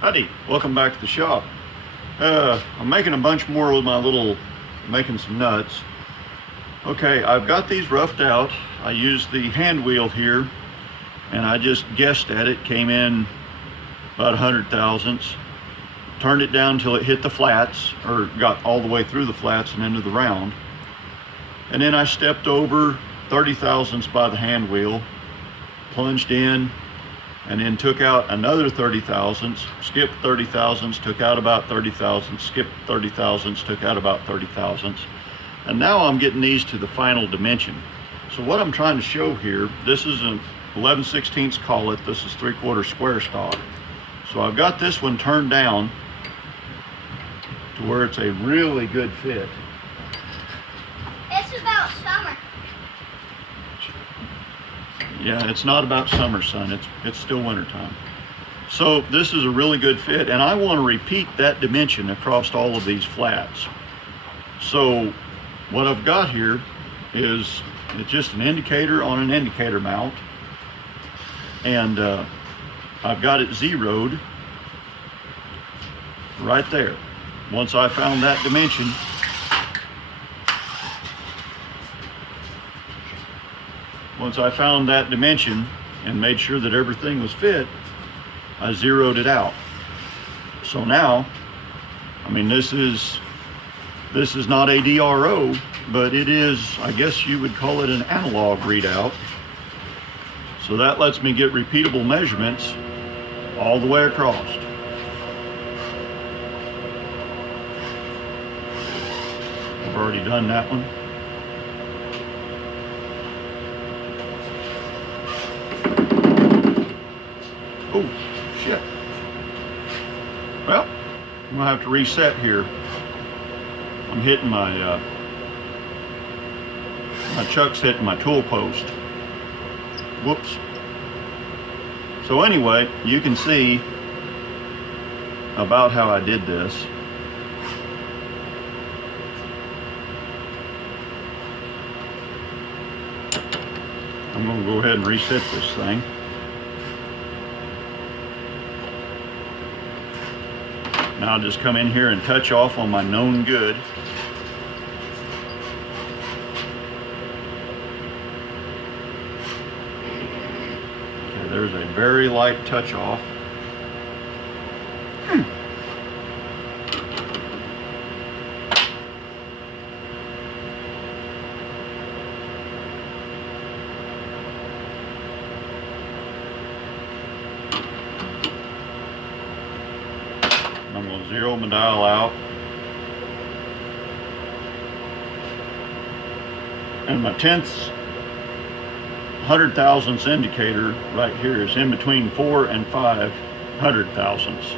Howdy, welcome back to the shop. I'm making a bunch more with my making some nuts. Okay, I've got these roughed out. I used the hand wheel here and I just guessed at it, came in about 100 thousandths, turned it down till it hit the flats, or got all the way through the flats and into the round. And then I stepped over 30 thousandths by the hand wheel, plunged in, and then took out another 30 thousandths, skipped 30 thousandths, took out about 30 thousandths, skipped 30 thousandths, took out about 30 thousandths. And now I'm getting these to the final dimension. So what I'm trying to show here, this is an 11/16 collet, this is 3/4 square stock. So I've got this one turned down to where it's a really good fit. It's about summer. Yeah, it's not about summer, son. It's still wintertime. So this is a really good fit, and I want to repeat that dimension across all of these flats. So what I've got here is it's just an indicator on an indicator mount, and I've got it zeroed right there. Once I found that dimension, and made sure that everything was fit, I zeroed it out. So now, I mean, this is not a DRO, but it is, I guess you would call it an analog readout. So that lets me get repeatable measurements all the way across. I've already done that one. Oh, shit. Well, I'm gonna have to reset here. I'm hitting my chuck's hitting my tool post. Whoops. So anyway, you can see about how I did this. I'm gonna go ahead and reset this thing. Now I'll just come in here and touch off on my known good. Okay, there's a very light touch off. I'm going to zero my dial out. And my 100 thousandths indicator right here is in between 4 and 500 thousandths.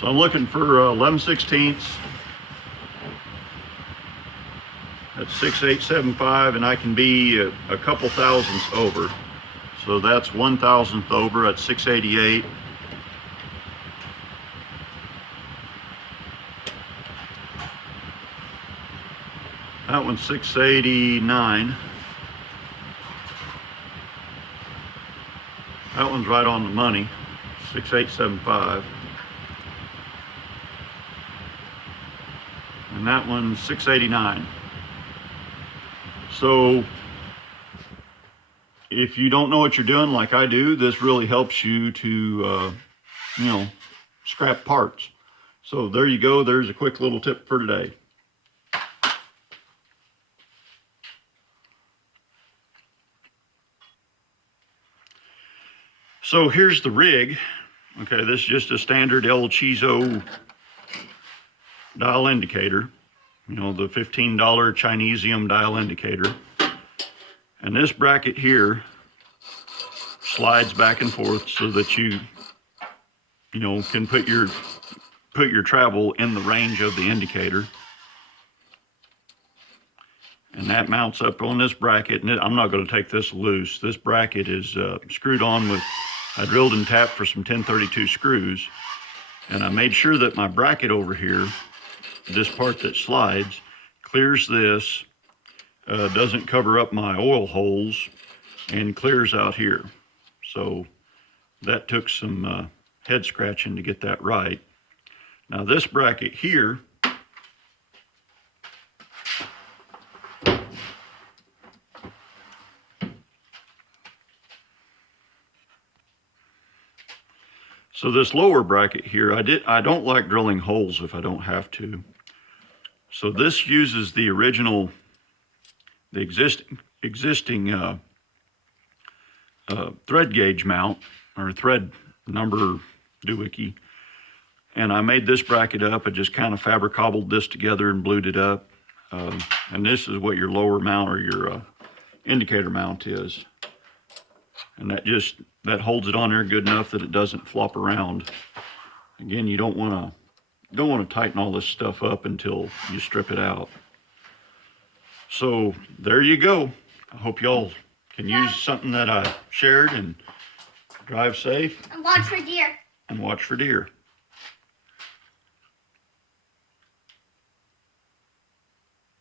So I'm looking for 11/16 at 6875, and I can be a couple thousandths over. So that's 1,000th over at 688. That one's 689. That one's right on the money, 6875. And that one's 689. So if you don't know what you're doing like I do, this really helps you to, you know, scrap parts. So there you go. There's a quick little tip for today. So here's the rig. Okay, this is just a standard El Chizo dial indicator. You know, the $15 Chinesium dial indicator. And this bracket here slides back and forth so that you know, can put your travel in the range of the indicator. And that mounts up on this bracket, and I'm not going to take this loose. This bracket is screwed on with, I drilled and tapped for some 1032 screws, and I made sure that my bracket over here, this part that slides, clears this, doesn't cover up my oil holes, and clears out here. So that took some head scratching to get that right. Now this bracket here, so this lower bracket here, I don't like drilling holes if I don't have to. So this uses the original, the existing thread gauge mount, or thread number doohickey. And I made this bracket up. I just kind of fabric cobbled this together and blued it up. And this is what your lower mount, or your indicator mount is. And that holds it on there good enough that it doesn't flop around. Again, you don't want to tighten all this stuff up until you strip it out. So there you go. I hope y'all can use something that I shared and drive safe. And watch for deer. And watch for deer.